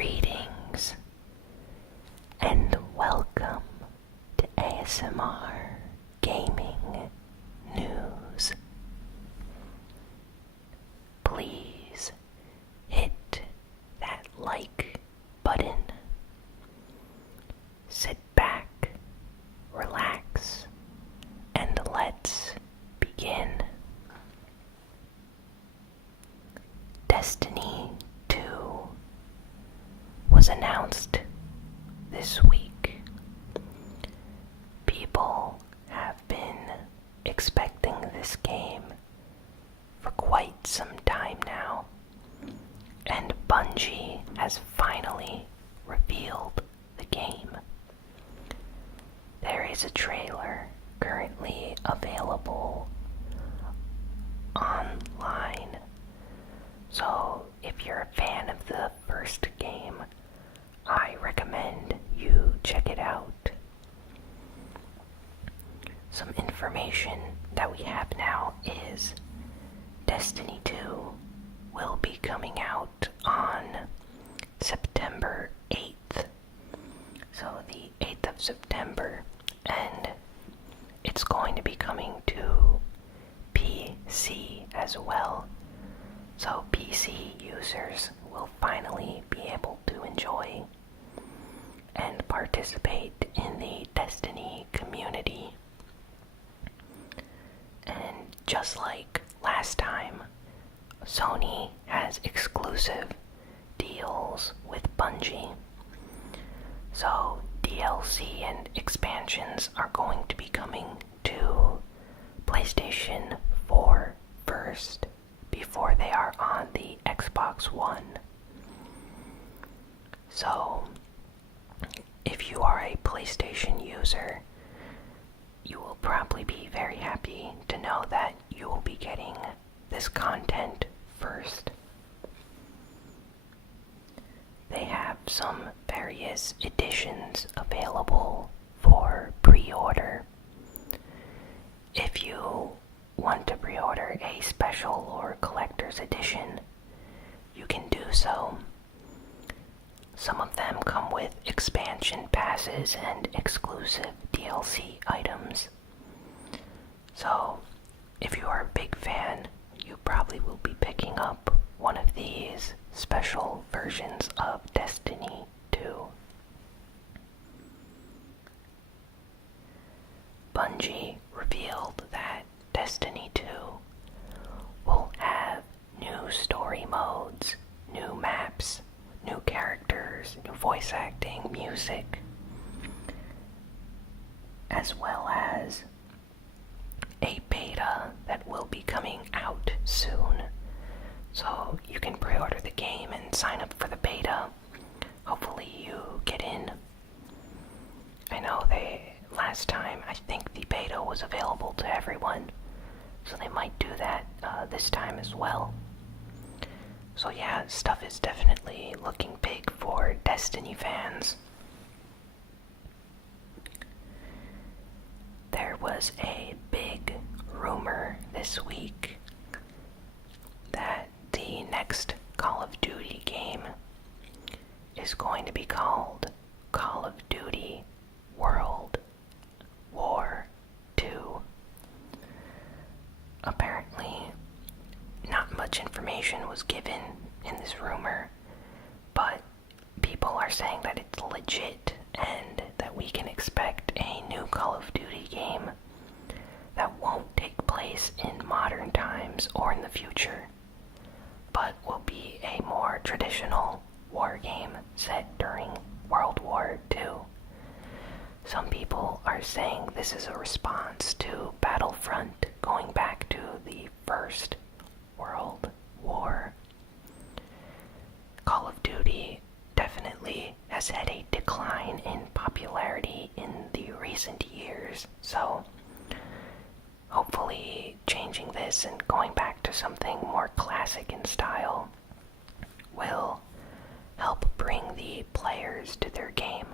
Greetings and welcome to ASMR Gaming News. Please hit that like button. Sit back, relax, and let's begin. Destiny 2 was announced this week. People have been expecting this game for quite some time now, and Bungie has finally revealed the game. There is a trailer currently available online, so if you're a fan of the first game, I recommend you check it out. Some information that we have now is Destiny 2 will be coming out on September 8th. So the 8th of September, and it's going to be coming to PC as well. So PC users will finally be able to enjoy and participate in the Destiny community. And just like last time, Sony has exclusive deals with Bungie. So DLC and expansions are going to be coming to PlayStation 4 first, before they are on the Xbox One. So, if you are a PlayStation user, you will probably be very happy to know that you will be getting this content first. They have some various editions available for pre-order. If you want to pre-order a special or collector's edition, you can do so. Some of them come with expansion passes and exclusive DLC items. So, if you are a big fan, you probably will be picking up one of these special versions of Destiny 2. Bungie revealed that Destiny 2 will have new story modes, new maps, new characters, new voice acting, music, as well as a beta that will be coming out soon. So you can pre-order the game and sign up for the beta. Hopefully you get in. I know last time, I think the beta was available to everyone, so they might do that this time as well. So yeah, stuff is definitely looking big for Destiny fans. There was a big rumor this week that the next Call of Duty game is going to be called Call of Duty World War II. Apparently, not much information was given in this rumor, but people are saying that it's legit and that we can expect a new Call of Duty game that won't take place in modern times or in the future, but will be a more traditional war game set during World War II. Some people are saying this is a response to Battlefront going back to the First World War. Call of Duty definitely has had a decline in popularity in the recent years, so hopefully changing this and going back to something more classic in style will help bring the players to their game.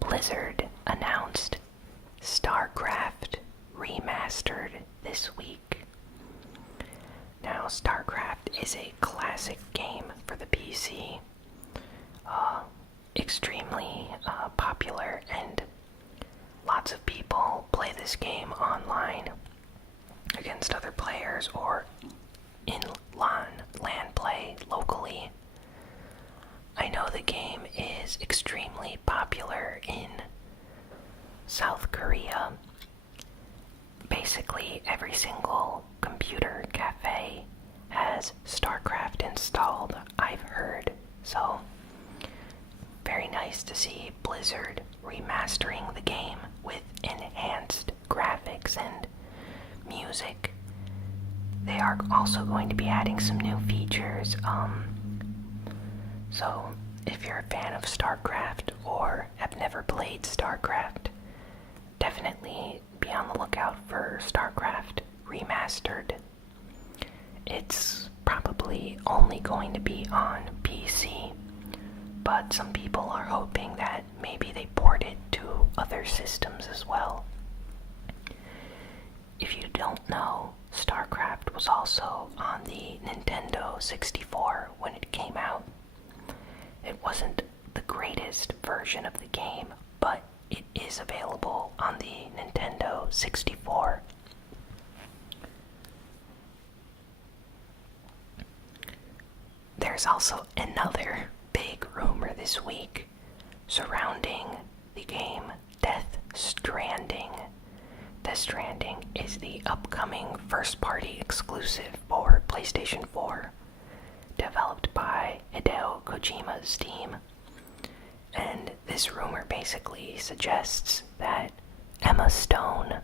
Blizzard announced Starcraft Remastered this week. Now, Starcraft is a classic game for the PC. Extremely popular, and lots of people play this game online against other players or in LAN play locally. I know the game is extremely popular in South Korea. Basically, every single computer cafe has Starcraft installed, I've heard. So, very nice to see Blizzard remastering the game with enhanced graphics and music. They are also going to be adding some new features. So, if you're a fan of StarCraft or have never played StarCraft, definitely be on the lookout for StarCraft Remastered. It's probably only going to be on PC, but some people are hoping that maybe they port it to other systems as well. If you don't know, StarCraft was also on the Nintendo 64 when it came out. It wasn't the greatest version of the game, but it is available on the Nintendo 64. There's also another big rumor this week surrounding the game Death Stranding. Death Stranding is the upcoming first-party exclusive for PlayStation 4, developed by Hideo Kojima's team. And this rumor basically suggests that Emma Stone,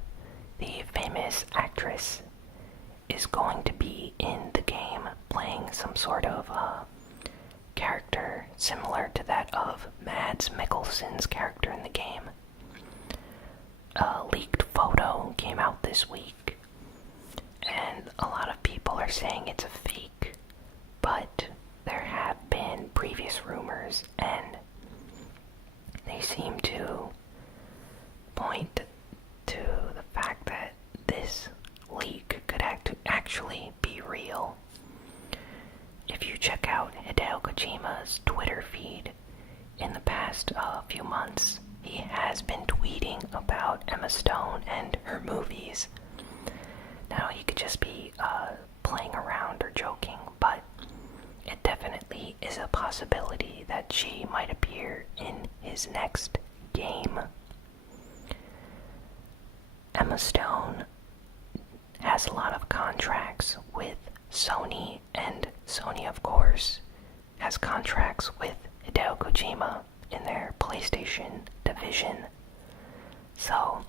the famous actress, is going to be in the game playing some sort of character similar to that of Mads Mikkelsen's character in the game. A leaked photo came out this week, and a lot of people are saying it's a fake, but there have been previous rumors, and they seem to point to the fact that this leak could actually be real. If you check out Hideo Kojima's Twitter feed, in the past few months, he has been tweeting about Emma Stone and her movies. Now, he could just be playing around or joking, but it definitely is a possibility that she might appear in his next game. Emma Stone has a lot of contracts with Sony, and Sony, of course, has contracts with Hideo Kojima in their PlayStation division. So,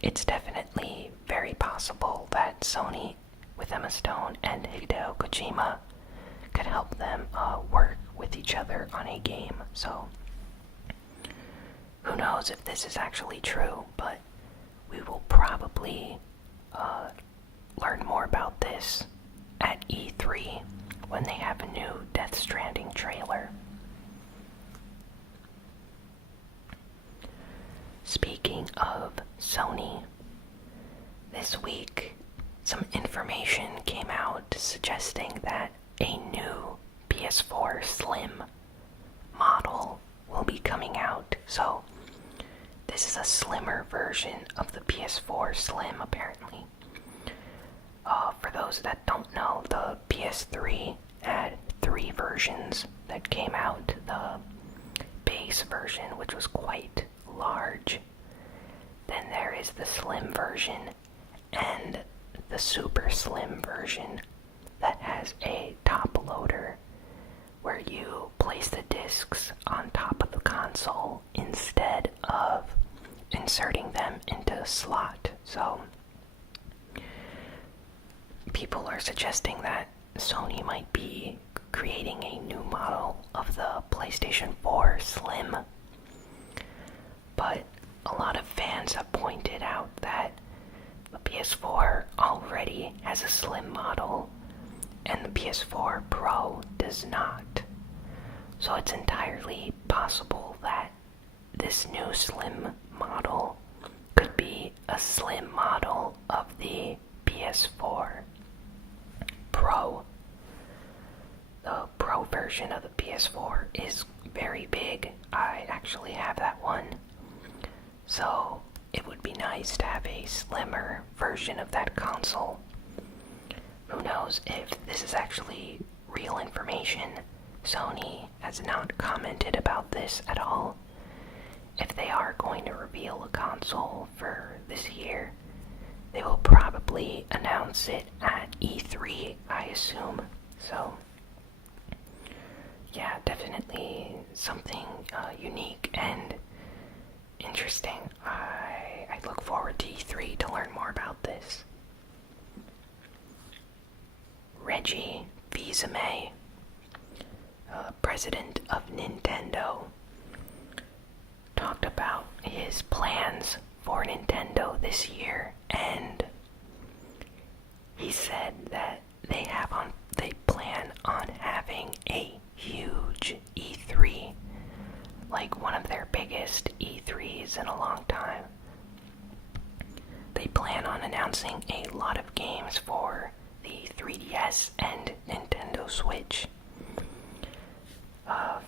it's definitely very possible that Sony, with Emma Stone and Hideo Kojima, could help them work with each other on a game. So, who knows if this is actually true, but we will probably learn more about this at E3 when they have a new Death Stranding trailer. Speaking of Sony, this week some information came out suggesting that a new PS4 Slim model will be coming out. So this is a slimmer version of the PS4 Slim, apparently. For those that don't know, the PS3 had 3 versions that came out. The base version, which was quite large. Then there is the slim version and the super slim version that has a top loader where you place the discs on top of the console instead of inserting them into a slot. So people are suggesting that Sony might be creating a new model of the PlayStation 4 Slim. But a lot of fans have pointed out that the PS4 already has a slim model and the PS4 Pro does not. So it's entirely possible that this new slim model could be a slim model of the PS4 Pro. version of the PS4 is very big. I actually have that one. So it would be nice to have a slimmer version of that console. Who knows if this is actually real information? Sony has not commented about this at all. If they are going to reveal a console for this year, they will probably announce it at E3, I assume. So, yeah, definitely something unique and interesting. I look forward to E3 to learn more about this. Reggie Fils-Aimé, president of Nintendo, talked about his plans for Nintendo this year, and he said that they plan on having a huge E3, like one of their biggest E3s in a long time. They plan on announcing a lot of games for the 3DS and Nintendo Switch.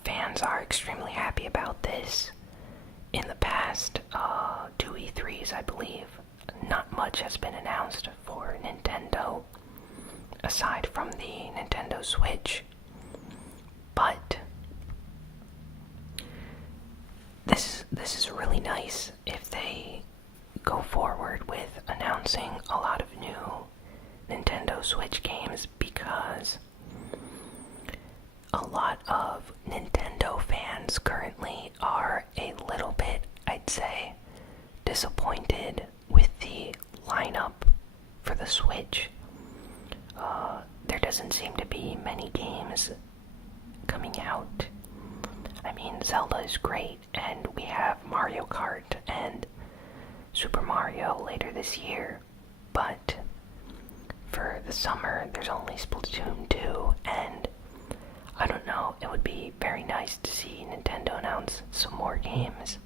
Fans are extremely happy about this. In the past 2 E3s, I believe, not much has been announced for Nintendo, aside from the Nintendo Switch. But this is really nice if they go forward with announcing a lot of new Nintendo Switch games, because a lot of Nintendo fans currently are a little bit, I'd say, disappointed with the lineup for the Switch. There doesn't seem to be many games coming out. I mean, Zelda is great, and we have Mario Kart and Super Mario later this year, but for the summer, there's only Splatoon 2, and I don't know, it would be very nice to see Nintendo announce some more games,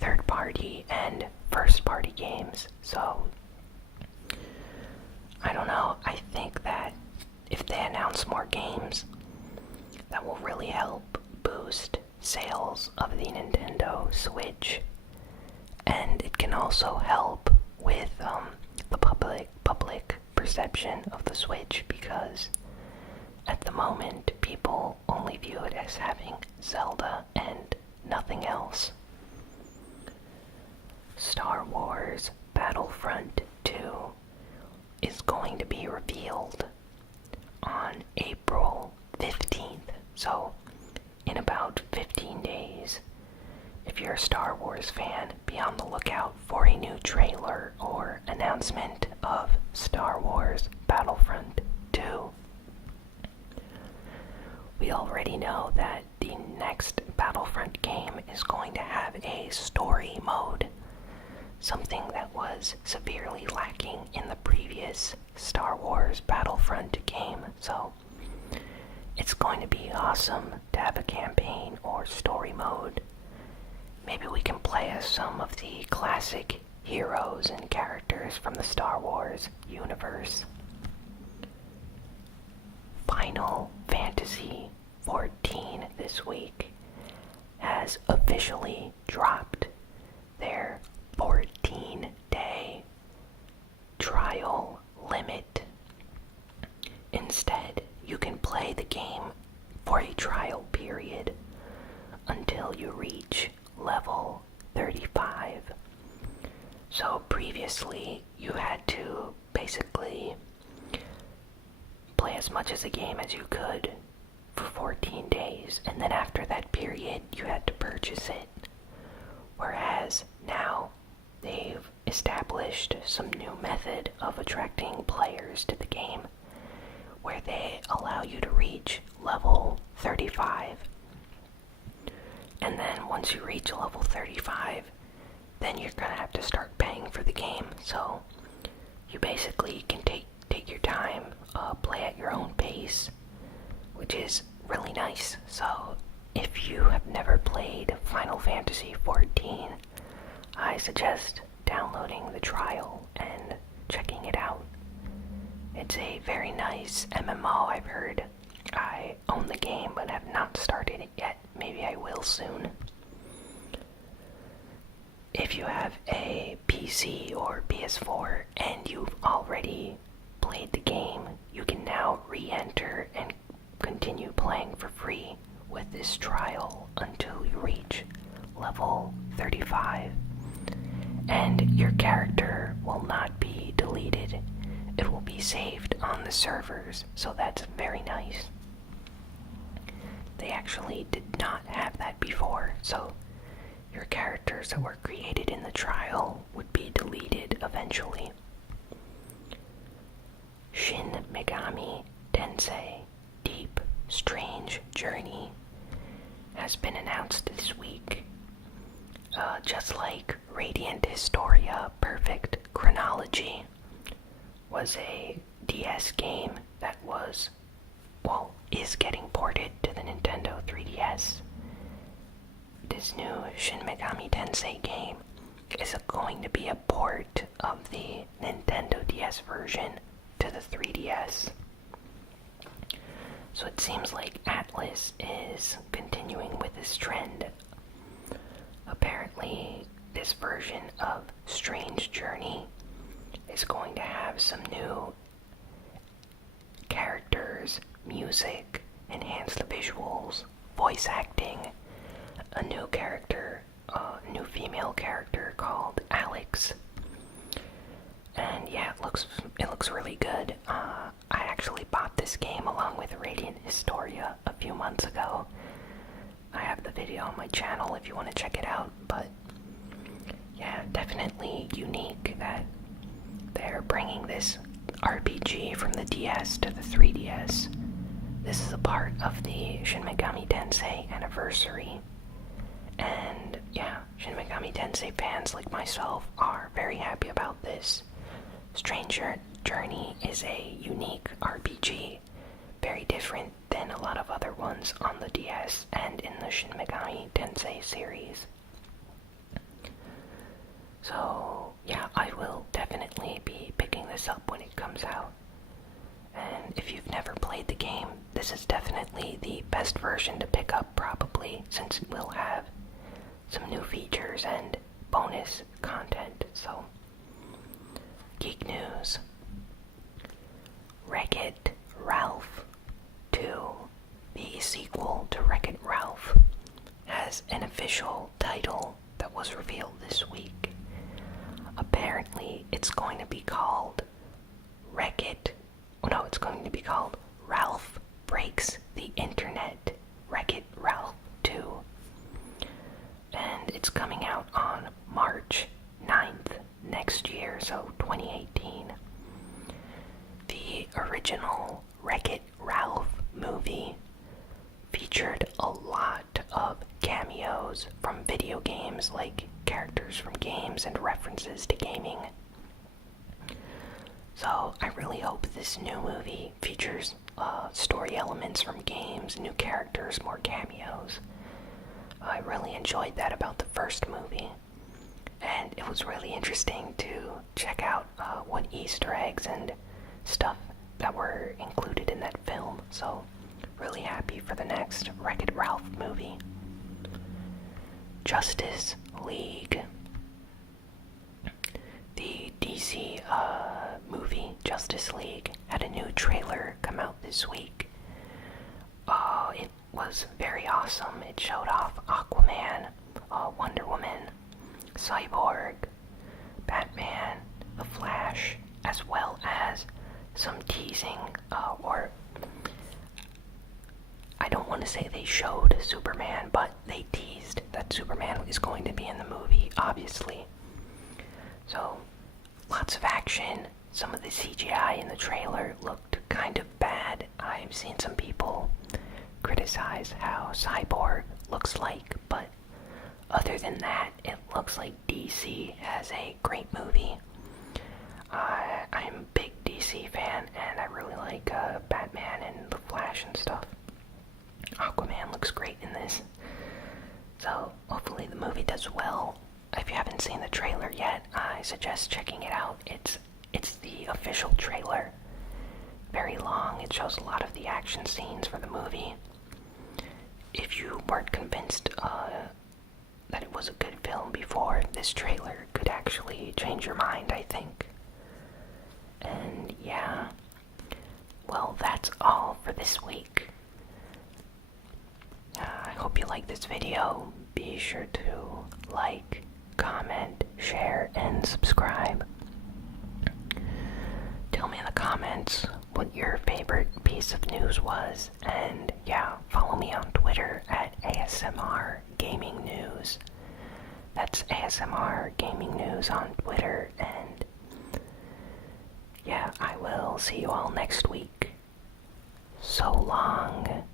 third-party and first-party games. So, I don't know, I think that if they announce more games, that will really help boost sales of the Nintendo Switch, and it can also help with the public perception of the Switch, because at the moment people only view it as having Zelda and nothing else. Star Wars Battlefront 2 is going to be revealed on April 15th, so in about 15 days. If you're a Star Wars fan, be on the lookout for a new trailer or announcement of Star Wars Battlefront 2. We already know that the next Battlefront game is going to have a story mode, something that was severely lacking in the previous Star Wars Battlefront game. So it's going to be awesome to have a campaign or story mode. Maybe we can play as some of the classic heroes and characters from the Star Wars universe. Final Fantasy XIV this week has officially dropped their 14-day trial limit. Instead, you can play the game for a trial period until you reach level 35. So previously, you had to basically play as much as a game as you could for 14 days, and then after that period, you had to purchase it. Whereas now, they've established some new method of attracting players to the game, where they allow you to reach level 35. And then once you reach level 35, then you're gonna have to start paying for the game. So you basically can take your time, play at your own pace, which is really nice. So if you have never played Final Fantasy XIV, I suggest downloading the trial and checking it out. It's a very nice MMO, I've heard. I own the game but have not started it yet. Maybe I will soon. If you have a PC or PS4 and you've already played the game, you can now re-enter and continue playing for free with this trial until you reach level 35. And your character will not be deleted. It will be saved on the servers, so that's very nice. They actually did not have that before, so your characters that were created in the trial would be deleted eventually. Shin Megami Tensei Deep Strange Journey has been announced this week. Just like Radiant Historia Perfect Chronology was a DS game that is getting ported to the Nintendo 3DS. This new Shin Megami Tensei game is going to be a port of the Nintendo DS version to the 3DS. So it seems like Atlas is continuing with this trend. Apparently, this version of Strange Journey is going to have some new characters, music, enhanced visuals, voice acting, a new character, a new female character called Alex. And yeah, it looks really good. I actually bought this game along with Radiant Historia a few months ago. I have the video on my channel if you want to check it out, but yeah, definitely unique that they're bringing this RPG from the DS to the 3DS. This is a part of the Shin Megami Tensei anniversary. And yeah, Shin Megami Tensei fans like myself are very happy about this. Stranger Journey is a unique RPG, very different than a lot of other ones on the DS and in the Shin Megami Tensei series. So yeah, I will definitely be picking this up when it comes out. And if you've never played the game, this is definitely the best version to pick up probably, since it will have some new features and bonus content. So, geek news. WreckIt Ralph 2, the sequel to WreckIt Ralph, has an official title that was revealed this week. Apparently, it's going to be called it's going to be called Ralph Breaks the Internet, WreckIt Ralph 2. And it's coming out on March 9th next year, so 2018. The original WreckIt Ralph movie featured a lot of cameos from video games, like characters from games and references to gaming. So I really hope this new movie features story elements from games, new characters, more cameos. I really enjoyed that about the first movie, and it was really interesting to check out what Easter eggs and stuff that were included in that film. So really happy for the next WreckIt Ralph movie. Justice League. The DC movie Justice League had a new trailer come out this week. It was very awesome. It showed off Aquaman, Wonder Woman, Cyborg, Batman, The Flash, as well as some teasing, or I don't want to say they showed Superman, but they teased that Superman is going to be in the movie, obviously. So, lots of action. Some of the CGI in the trailer looked kind of bad. I've seen some people criticize how Cyborg looks like, but other than that, it looks like DC has a great movie. I'm a big DC fan, and I really like Batman and The Flash and stuff. Aquaman looks great in this. So, hopefully the movie does well. If you haven't seen the trailer yet, I suggest checking it out. It's the official trailer. very long. It shows a lot of the action scenes for the movie. If you weren't convinced that it was a good film before, this trailer could actually change your mind, I think. And yeah, well, that's all for this week. I hope you like this video. Be sure to like, comment, share, and subscribe. Tell me in the comments what your favorite piece of news was, and yeah, follow me on Twitter at ASMR Gaming News. That's ASMR Gaming News on Twitter, and yeah, I will see you all next week. So long.